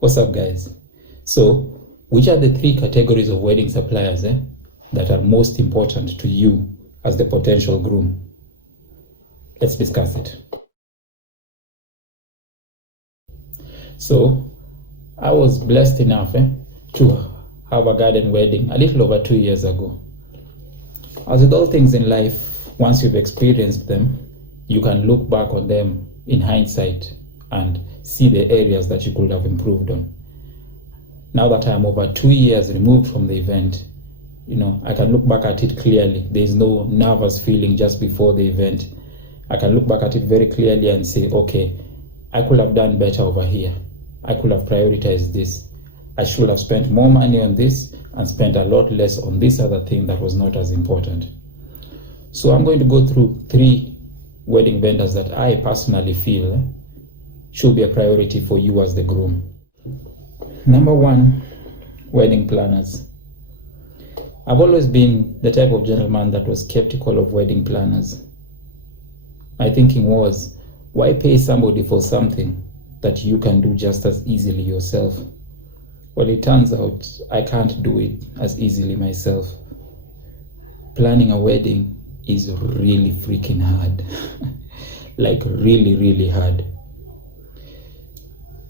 What's up, guys? So, which are the 3 categories of wedding suppliers that are most important to you as the potential groom? Let's discuss it. So, I was blessed enough to have a garden wedding a little over 2 years ago. As with all things in life, once you've experienced them, you can look back on them in hindsight and see the areas that you could have improved on. Now that I'm over 2 years removed from the event, I can look back at it clearly. There's no nervous feeling just before the event. I can look back at it very clearly and say, okay, I could have done better over here. I could have prioritized this. I should have spent more money on this and spent a lot less on this other thing that was not as important. So I'm going to go through 3 wedding vendors that I personally feel should be a priority for you as the groom. Number 1, wedding planners. I've always been the type of gentleman that was skeptical of wedding planners. My thinking was, why pay somebody for something that you can do just as easily yourself? Well, it turns out I can't do it as easily myself. Planning a wedding is really freaking hard. Like really, really hard.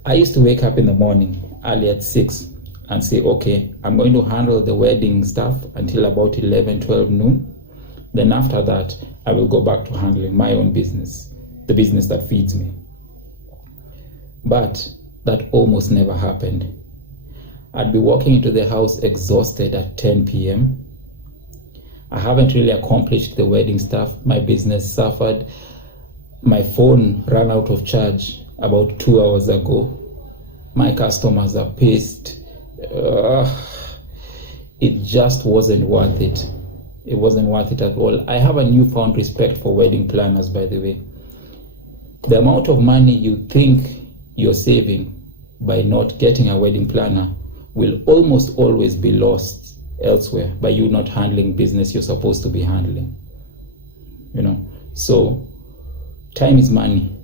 I used to wake up in the morning early at 6 and say, okay, I'm going to handle the wedding stuff until about 11, 12 noon. Then after that, I will go back to handling my own business, the business that feeds me. But that almost never happened. I'd be walking into the house exhausted at 10 p.m. I haven't really accomplished the wedding stuff. My business suffered. My phone ran out of charge about 2 hours ago. My customers are pissed. It just wasn't worth it. It wasn't worth it at all. I have a newfound respect for wedding planners, by the way. The amount of money you think you're saving by not getting a wedding planner will almost always be lost elsewhere by you not handling business you're supposed to be handling. So time is money.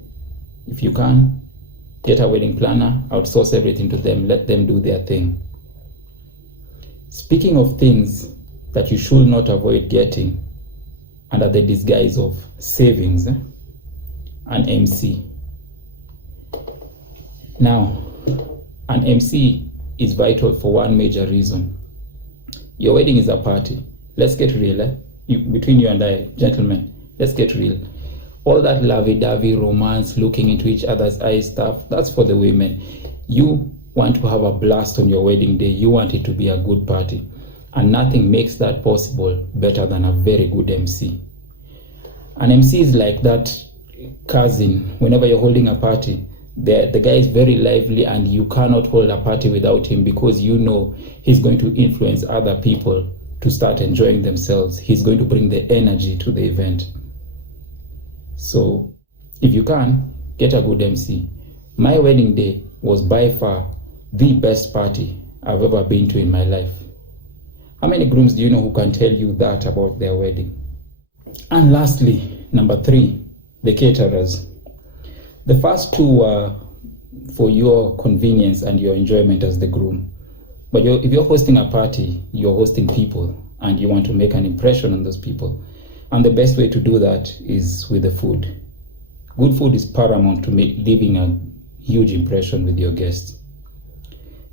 If you can, get a wedding planner, outsource everything to them, let them do their thing. Speaking of things that you should not avoid getting under the disguise of savings, an MC. Now, an MC is vital for one major reason. Your wedding is a party. Let's get real. Between you and I, gentlemen, let's get real. All that lovey-dovey romance, looking into each other's eyes stuff, that's for the women. You want to have a blast on your wedding day. You want it to be a good party. And nothing makes that possible better than a very good MC. An MC is like that cousin. Whenever you're holding a party, the guy is very lively and you cannot hold a party without him because you know he's going to influence other people to start enjoying themselves. He's going to bring the energy to the event. So if you can, get a good MC. My wedding day was by far the best party I've ever been to in my life. How many grooms do you know who can tell you that about their wedding? And lastly, number 3, the caterers. The first 2 are for your convenience and your enjoyment as the groom. But if you're hosting a party, you're hosting people and you want to make an impression on those people. And the best way to do that is with the food. Good food is paramount to leaving a huge impression with your guests.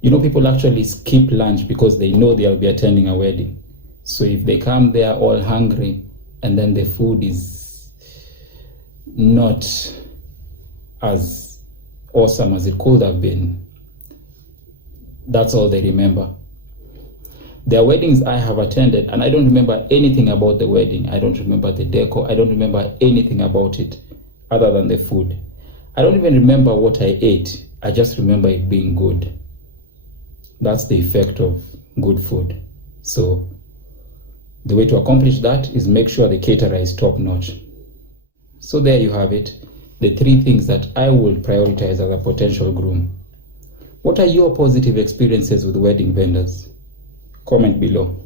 People actually skip lunch because they know they'll be attending a wedding. So if they come there all hungry and then the food is not as awesome as it could have been, that's all they remember. There are weddings I have attended and I don't remember anything about the wedding. I don't remember the decor. I don't remember anything about it other than the food. I don't even remember what I ate. I just remember it being good. That's the effect of good food. So the way to accomplish that is make sure the caterer is top notch. So there you have it. The 3 things that I will prioritize as a potential groom. What are your positive experiences with wedding vendors? Comment below.